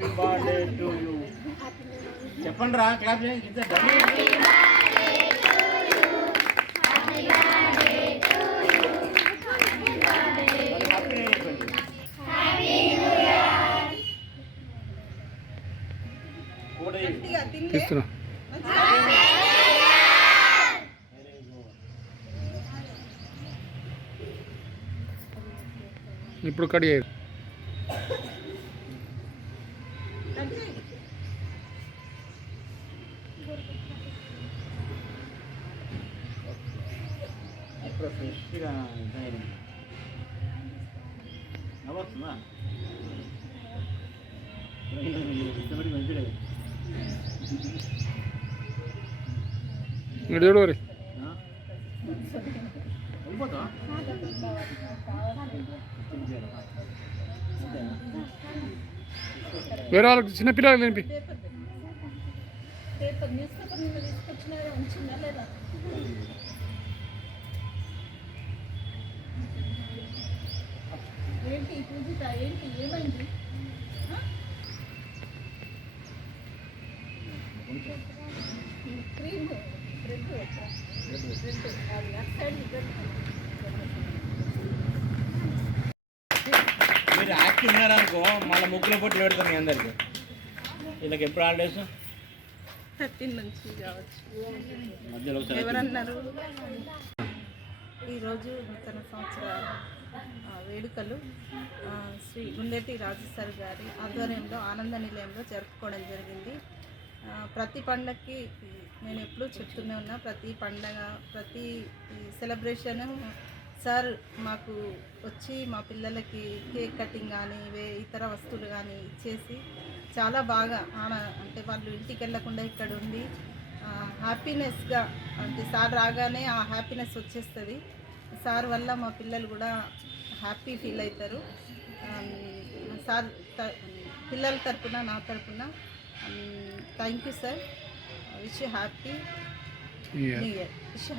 Happy birthday to you చెప్పండి రా clap చేయండి. తీస్తున్నా ఇప్పుడు కడి ఇప్పుడు ఫ్రెష్గా నవ్వుతుందా మంచిడే చూడు మరి వెళ్ళిపోతా వేరే వాళ్ళకి చిన్నపిల్లలు తినిపి ఏంటి పూజిత ఏంటి ఏమైంది క్రీమ్ బ్రెడ్ అది అట్ సైడ్ మీరు యాక్టివ్ ఉన్నారనుకో మళ్ళీ ముగ్గుల పొట్లు పెడతారు మీ అందరికి. వీళ్ళకి ఎప్పుడు హాలిడేస్ 13 నుంచి కావచ్చు. మధ్యలో ఎవరన్నారు? ఈరోజు నూతన సంవత్సర వేడుకలు శ్రీ గుండెటి రాజు సార్ గారి ఆధ్వర్యంలో ఆనంద నిలయంలో జరుపుకోవడం జరిగింది. ప్రతి పండగకి నేను ఎప్పుడూ చెప్తూనే ఉన్నా, ప్రతి పండగ ప్రతి సెలబ్రేషన్ సార్ మాకు వచ్చి మా పిల్లలకి కేక్ కటింగ్ కానీ ఇతర వస్తువులు కానీ ఇచ్చేసి చాలా బాగా అంటే వాళ్ళు ఇంటికి వెళ్ళకుండా ఇక్కడ ఉండి హ్యాపీనెస్గా, అంటే సార్ రాగానే ఆ హ్యాపీనెస్ వచ్చేస్తుంది. సార్ వల్ల మా పిల్లలు కూడా హ్యాపీ ఫీల్ అవుతారు. సార్ పిల్లల తరపున నా తరపున thank you sir. Wish you happy new year. Wish you